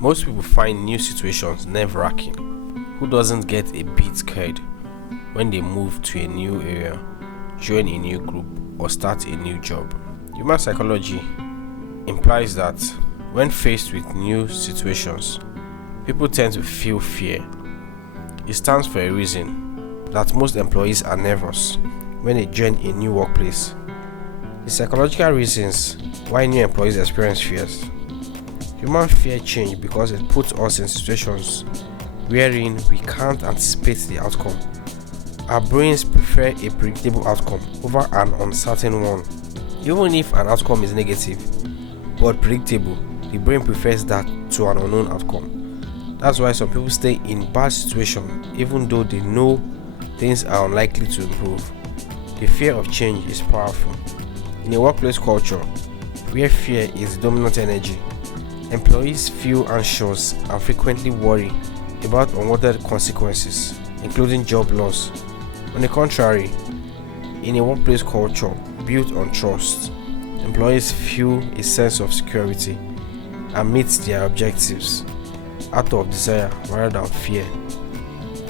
Most people find new situations nerve-wracking. Who doesn't get a bit scared when they move to a new area, join a new group, or start a new job? Human psychology implies that when faced with new situations, people tend to feel fear. It stands for a reason that most employees are nervous when they join a new workplace. The psychological reasons why new employees experience fears. Human fear change because it puts us in situations wherein we can't anticipate the outcome. Our brains prefer a predictable outcome over an uncertain one. Even if an outcome is negative but predictable, the brain prefers that to an unknown outcome. That's why some people stay in bad situations even though they know things are unlikely to improve. The fear of change is powerful. In a workplace culture where fear is the dominant energy, employees feel anxious and frequently worry about unwanted consequences, including job loss. On the contrary, in a workplace culture built on trust, employees feel a sense of security and meet their objectives out of desire rather than fear.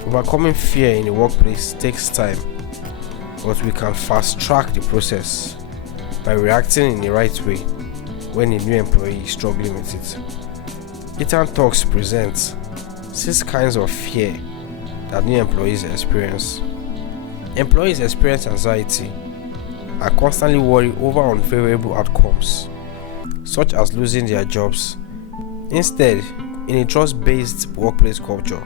Overcoming fear in the workplace takes time, but we can fast track the process by reacting in the right way when a new employee is struggling with it. Ethan Talks presents 6 kinds of fear that new employees experience. Employees experience anxiety and constantly worry over unfavorable outcomes, such as losing their jobs. Instead, in a trust-based workplace culture,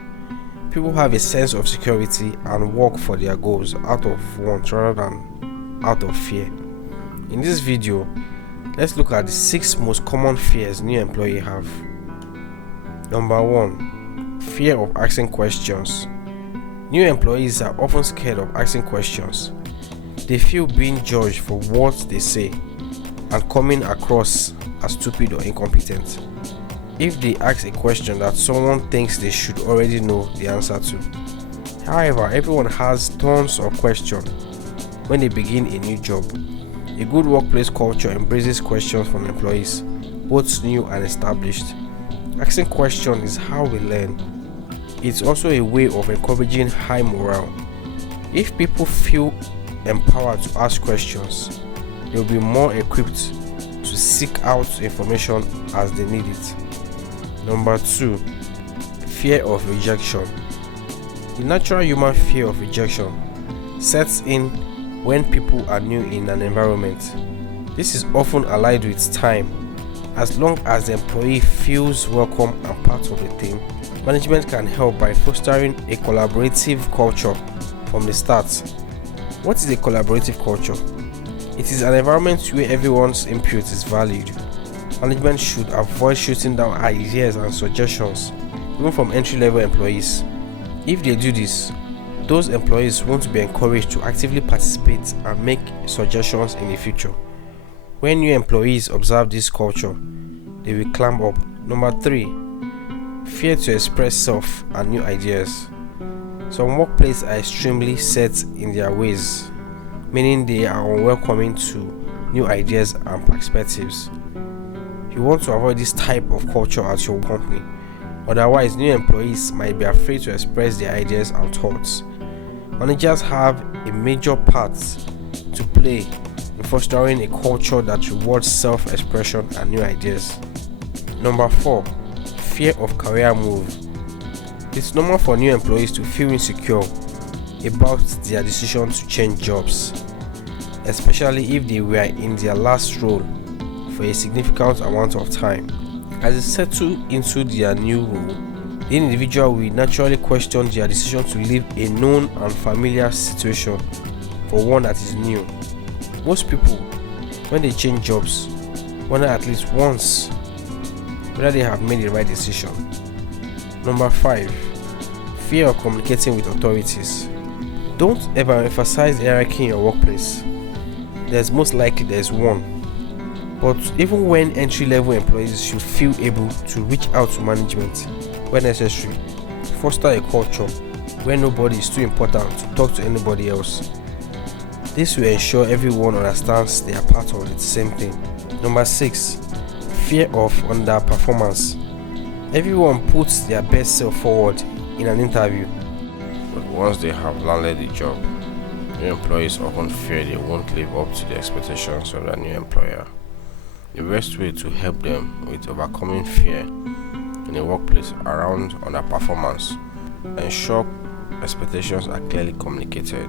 people have a sense of security and work for their goals out of want rather than out of fear. In this video, let's look at the 6 most common fears new employees have. Number 1. Fear of asking questions. New employees are often scared of asking questions. They feel being judged for what they say and coming across as stupid or incompetent if they ask a question that someone thinks they should already know the answer to. However, everyone has tons of questions when they begin a new job. A good workplace culture embraces questions from employees, both new and established. Asking questions is how we learn. It's also a way of encouraging high morale. If people feel empowered to ask questions, they'll be more equipped to seek out information as they need it. Number 2. Fear of rejection. The natural human fear of rejection sets in when people are new in an environment. This is often allied with time. As long as the employee feels welcome and part of the team, management can help by fostering a collaborative culture from the start. What is a collaborative culture? It is an environment where everyone's input is valued. Management should avoid shooting down ideas and suggestions, even from entry-level employees. If they do this, those employees won't be encouraged to actively participate and make suggestions in the future. When new employees observe this culture, they will climb up. Number 3. Fear to express self and new ideas. Some workplaces are extremely set in their ways, meaning they are unwelcoming to new ideas and perspectives. You want to avoid this type of culture at your company. Otherwise, new employees might be afraid to express their ideas and thoughts. Managers have a major part to play in fostering a culture that rewards self-expression and new ideas. Number 4. Fear of career move. It's normal for new employees to feel insecure about their decision to change jobs, especially if they were in their last role for a significant amount of time. As they settle into their new role, the individual will naturally question their decision to leave a known and familiar situation for one that is new. Most people, when they change jobs, wonder at least once whether they have made the right decision. Number 5. Fear of communicating with authorities. Don't ever emphasize hierarchy in your workplace. There's most likely there's one. But even when entry-level employees should feel able to reach out to management when necessary, foster a culture where nobody is too important to talk to anybody else. This will ensure everyone understands they are part of the same thing. Number 6. Fear of underperformance. Everyone puts their best self forward in an interview, but once they have landed the job, new employees often fear they won't live up to the expectations of their new employer. The best way to help them with overcoming fear in a workplace around underperformance, ensure expectations are clearly communicated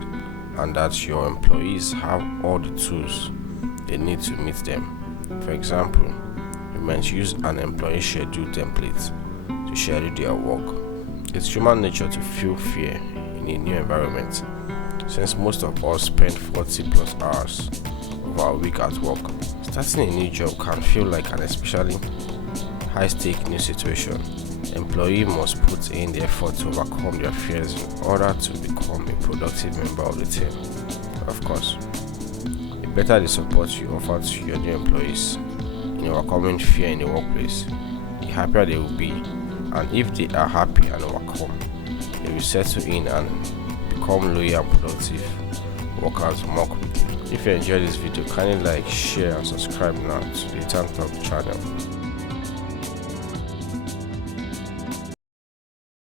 and that your employees have all the tools they need to meet them. For example, you might use an employee schedule template to schedule their work. It's human nature to feel fear in a new environment, since most of us spend 40 plus hours of our week at work. Starting a new job can feel like an especially high-stake new situation. Employees must put in the effort to overcome their fears in order to become a productive member of the team. Of course, the better the support you offer to your new employees in overcoming fear in the workplace, the happier they will be, and if they are happy and overcome, they will settle in and become loyal and productive workers more quickly. If you enjoyed this video, kindly like, share and subscribe now to the Tank Talk channel.